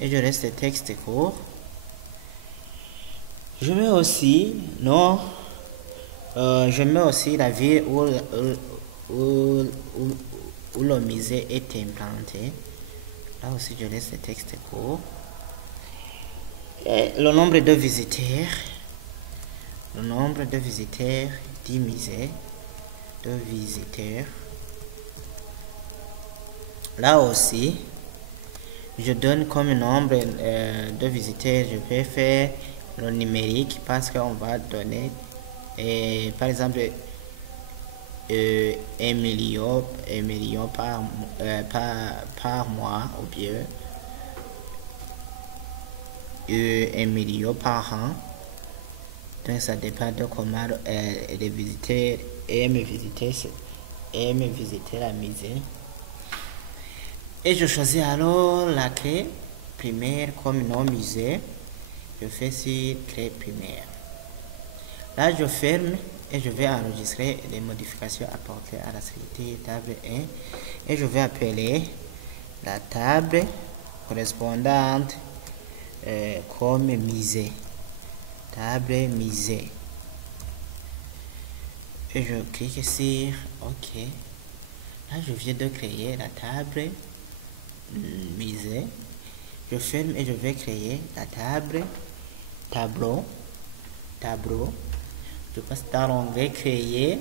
et je laisse le texte court. Je mets aussi non, je mets aussi la ville où le musée est implanté. Là aussi je laisse le texte court. Et le nombre de visiteurs du musée, de visiteurs. Là aussi je donne comme nombre de visiteurs. Je peux faire le numérique parce qu'on va donner par exemple 1 million par mois, ou bien 1 million par an. Donc ça dépend de comment les visiteurs aiment visiter la musée. Et je choisis alors la clé primaire comme nom musée. Je fais sur clé primaire. Là je ferme et je vais enregistrer les modifications apportées à la structure table 1 et je vais appeler la table correspondante comme musée, table musée, et je clique sur OK. Là je viens de créer la table musée. Je ferme et je vais créer la table tableau. Je passe dans l'onglet créer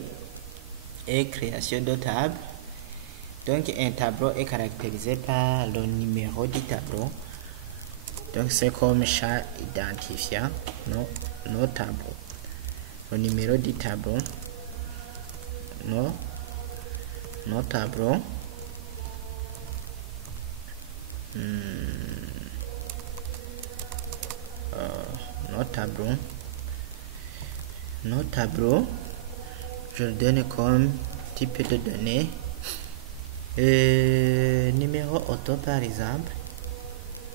et création de table. Donc un tableau est caractérisé par le numéro du tableau. Donc c'est comme champ identifiant nos tableaux. Le numéro du tableau, nos tableaux. Nos tableaux, je le donne comme type de données numéro auto par exemple.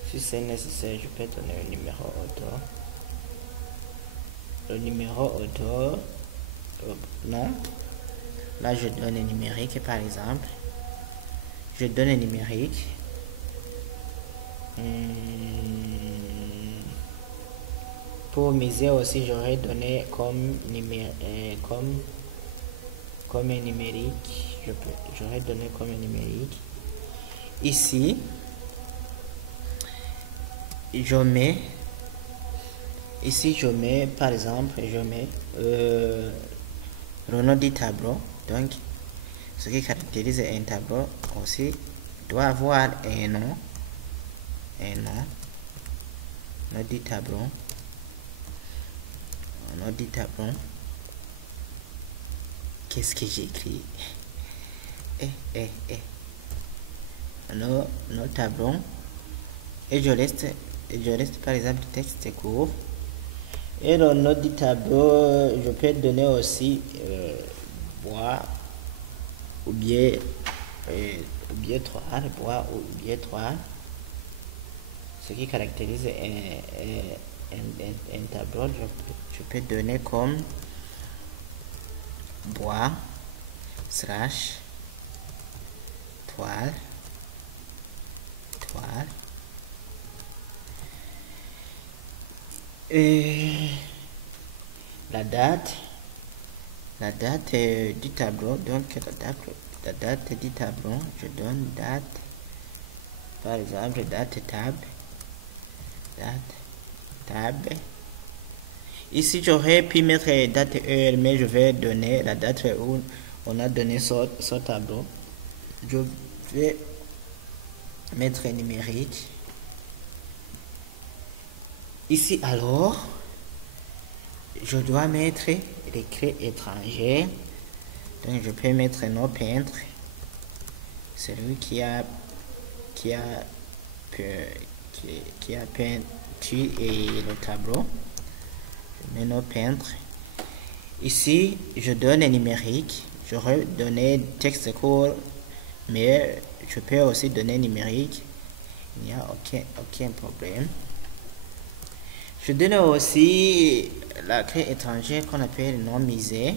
Si c'est nécessaire, je peux donner un numéro auto. Le numéro auto, non. Là je donne un numérique par exemple. Je donne un numérique. Pour musée aussi, j'aurais donné comme un numérique. J'aurais donné comme un numérique. Ici, je mets par exemple, je mets le nom du tableau. Donc, ce qui caractérise un tableau aussi doit avoir un nom du tableau. Qu'est-ce que j'écris? Nos tableaux. Et je reste par exemple texte court. Et le nom du tableau, je peux donner aussi bois ou bien toile, bois ou bien toile. Ce qui caractérise un tableau, je peux donner comme bois / toile. Et la date du tableau. Donc la date du tableau, je donne date, par exemple date table. Ici j'aurais pu mettre date heure, mais je vais donner la date où on a donné ce tableau. Je vais mettre numérique. Ici alors, je dois mettre les clés étrangères. Donc je peux mettre nos peintres, celui qui a peintu et le tableau. Je mets nos peintres. Ici je donne un numérique. J'aurais donné texte court, mais je peux aussi donner numérique. Il n'y a aucun problème. Je donne aussi la clé étrangère qu'on appelle nom musée.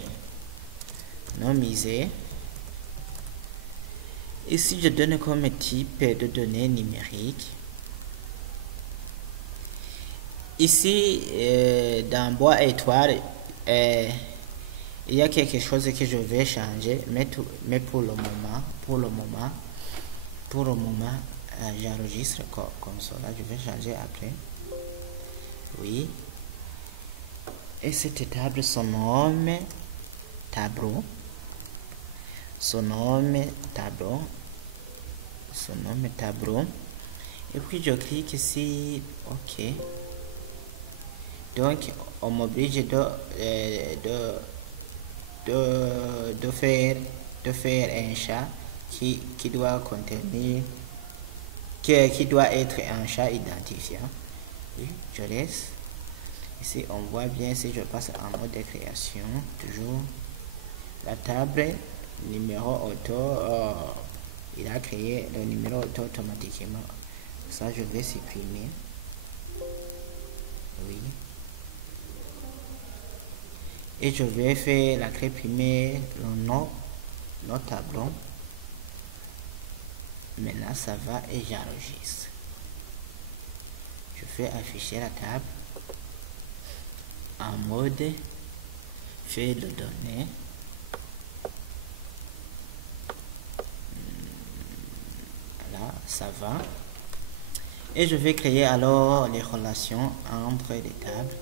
Ici, je donne comme type de données numériques. Ici, dans bois étoile, il y a quelque chose que je vais changer, mais pour le moment, j'enregistre comme cela. Je vais changer après. Oui. Et cette table se nomme tableau. Et puis je clique ici, OK. Donc on m'oblige de faire un chat qui doit contenir, qui doit être un chat identifiant. Oui, je laisse. Ici on voit bien, si je passe en mode de création, toujours la table numéro auto, il a créé le numéro auto automatiquement. Ça je vais supprimer. Oui. Et je vais faire la clé primaire, le nom, notre tableau. Maintenant ça va et j'enregistre. Je fais afficher la table en mode feuille de données. Là ça va. Et je vais créer alors les relations entre les tables.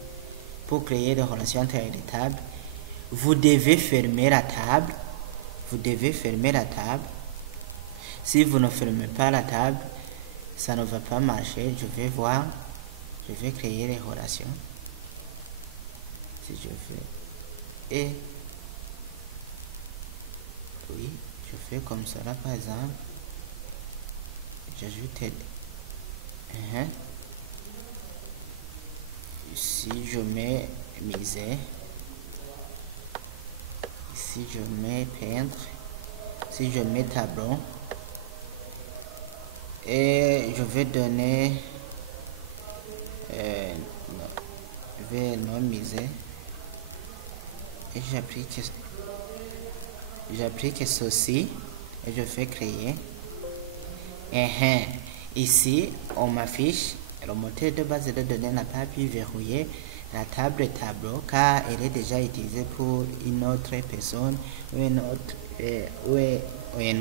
Pour créer des relations entre les tables, vous devez fermer la table. Si vous ne fermez pas la table, ça ne va pas marcher. Je vais créer les relations. Si je fais et oui, je fais comme cela par exemple. J'ajoute si je mets misère, si je mets peindre, si je mets tableau, et je vais donner je vais nommer et j'applique ceci et je fais créer. Ici on m'affiche le moteur de base de données n'a pas pu verrouiller la table tableau car elle est déjà utilisée pour une autre personne ou un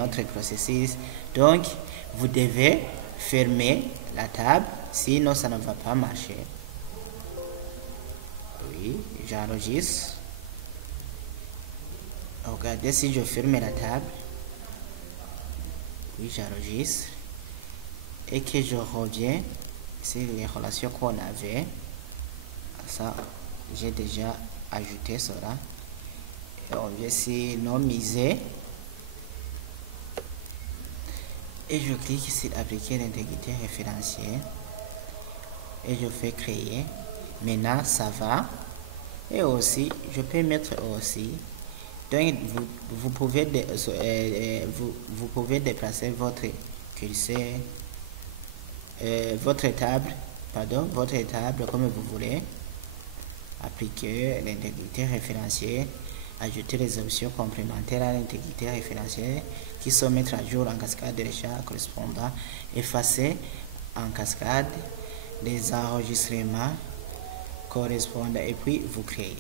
autre processus. Donc vous devez fermer la table, sinon ça ne va pas marcher. Oui, j'enregistre. Regardez, si je ferme la table, oui, j'enregistre, et que je reviens sur les relations qu'on avait, ça j'ai déjà ajouté cela, et on vient sur nomiser et je clique sur appliquer l'intégrité référentielle et je fais créer. Maintenant ça va, et aussi je peux mettre aussi. Donc vous pouvez déplacer votre curseur, votre table comme vous voulez. Appliquer l'intégrité référentielle, ajouter les options complémentaires à l'intégrité référentielle qui sont mettre à jour en cascade les champs correspondants, effacer en cascade les enregistrements correspondants, et puis vous créez.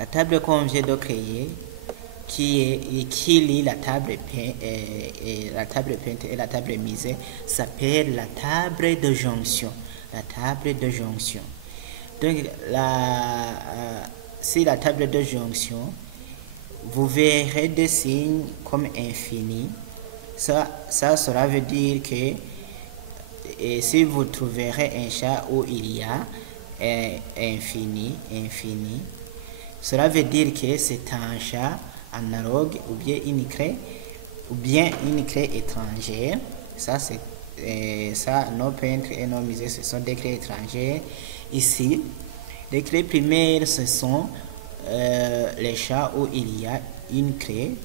La table qu'on vient de créer, qui lie la table peinte et la table mise, s'appelle la table de jonction. Donc si la table de jonction, vous verrez des signes comme infini. Ça cela veut dire que si vous trouverez un chat où il y a infini, cela veut dire que c'est un chat analogue ou bien une clé étrangère. Ça c'est ça, nos peintres et nos musées, ce sont des clés étrangères. Ici les clés primaires, ce sont les chats où il y a une clé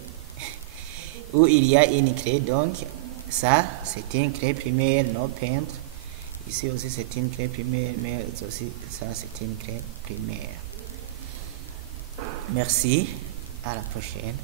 donc ça c'est une clé primaire, nos peintres. Ici aussi c'est une clé primaire, mais aussi ça c'est une clé primaire. Merci, à la prochaine.